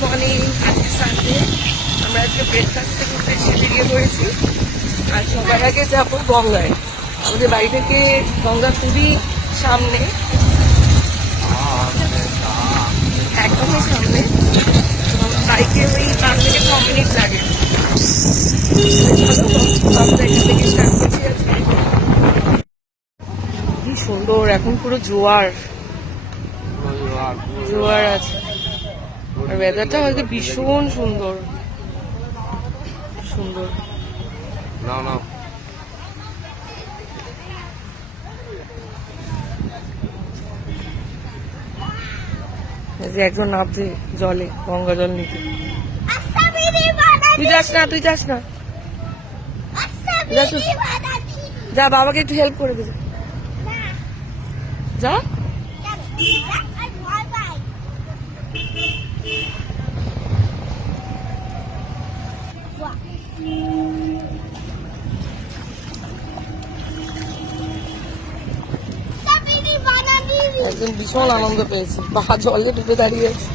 Morning আজকে Sunday আমরা আজকে ব্রেকফাস্টের উদ্দেশ্যে বেরিয়ে পড়েছি। আর সবার আগে যাব গঙ্গায়। আমাদের বাড়ি থেকে গঙ্গা খুবই সামনে। একদমই সামনে। বাইকে ওই পাঁচ থেকে ছ মিনিট লাগে। কি সুন্দর এখন পুরো জোয়ার জোয়ার। আছে। ওয়েদারটা হয়তো ভীষণ সুন্দর সুন্দর না না যে একজন নামছে জলে গঙ্গা জল নিতে তুই যাস না তুই যাস না যাস না। যা বাবাকে একটু হেল্প করে দে যা একজন ভীষণ আনন্দ পেয়েছে। বা জলে ডুবে দাঁড়িয়ে আছে।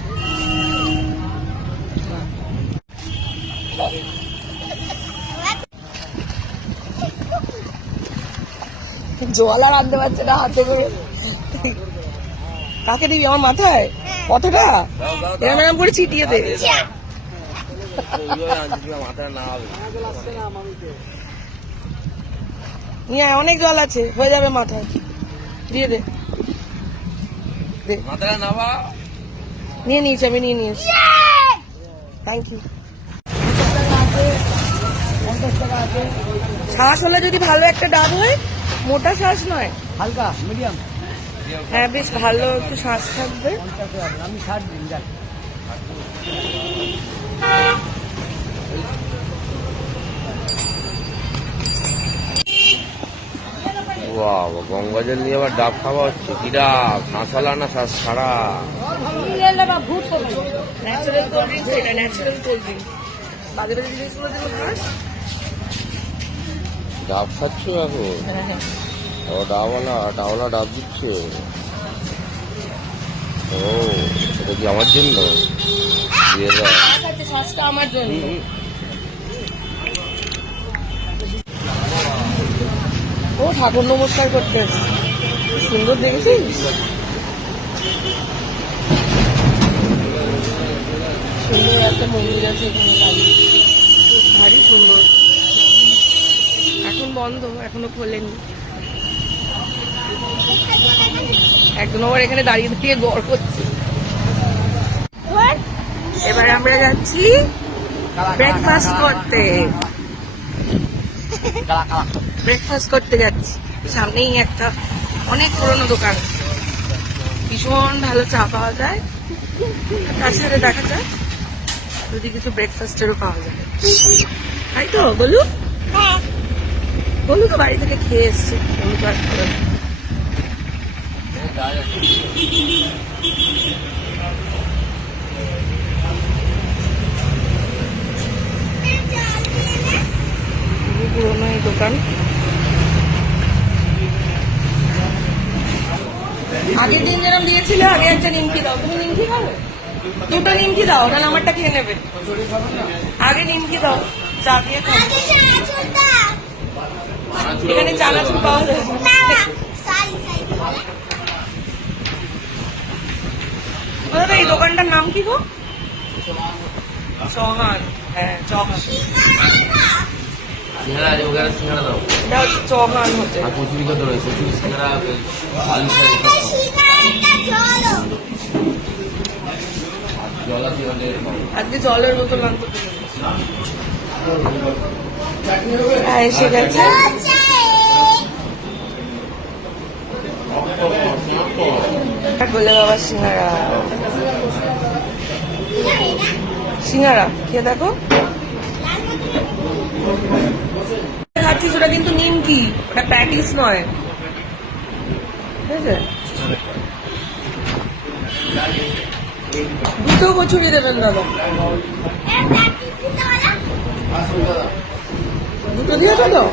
জল আর আনতে পারছে না হাতে করে। কাকে দিবি? আমার মাথায়? কতটা এরম এরম করে ছিটিয়ে দে। মাথায় না হবে নিয়ে অনেক জল আছে হয়ে যাবে মাথায়। দিয়ে দে। নিয়ে নিয়েছি আমি নিয়ে নিয়েছি। থ্যাংক ইউ শ্বাস হলে যদি ভালো একটা ডাব হয় মোটা শ্বাস নয়। হালকা মিডিয়াম হ্যাঁ বেশ ভালো একটু শ্বাস থাকবে। আমি ষাট দিন বাবা গঙ্গা জল নিয়ে আবার ডাব খাওয়া হচ্ছে? কি ডাব? কাঁচালা না শ্বাস ছাড়া ডাব খাচ্ছ এখন? ও ডাবওয়ালা ডাব দিচ্ছে। ও। এটা আমার জন্য? আমার জন্য। ও, ঠাকুর নমস্কার করতে সুন্দর দেখেছিস? সুন্দর একটা মন্দির আছে এখানে ভারী সুন্দর। এখন বন্ধ, এখনও খোলেনি। একদম আবার এখানে দাঁড়িয়ে দাঁড়িয়ে গড় করছে। এবার আমরা যাচ্ছি ব্রেকফাস্ট করতে। ব্রেকফাস্ট করতে যাচ্ছি। সামনেই একটা অনেক পুরনো দোকান। ভীষণ ভালো চা পাওয়া যায়। তার সাথে দেখা যায় যদি কিছু ব্রেকফাস্টেরও পাওয়া যায়। তাই তো বলু? বলু তো বাড়ি থেকে খেয়ে এসছে। বলু তো আর পুরোনো এই দোকান আগের দিন যেরকম দিয়েছিল আগে একটা নিমকি দাও। তুমি নিমকি খাবে? দুটো নিমকি দাও না আমারটা খেয়ে নেবে। আগে নিমকি দাও চা দিয়ে খাও। এখানে চানাচুর পাওয়া যায়। দাদা এই দোকানটার নাম কি গো? চৌহান হ্যাঁ চৌহান সিঙ্গারা আছে ওখানে সিঙ্গারা দাও এটা হচ্ছে চৌহান হোটেল আর কচুরি মানে জলের বোতল আনতে হ্যাঁ এসে গেছে বলে বাবা সিঙ্গারা সিঙ্গারা খেয়ে দেখো। খাচ্ছিস ওটা কিন্তু নিমকি ওটা প্যাটিস নয়। ঠিক আছে দুটো কচুরি দেবেন দাদা। দুটো দিয়েছ তো?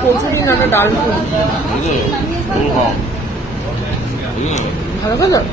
고추리 나는 날고. 이게 뭘까? 이게 달가자.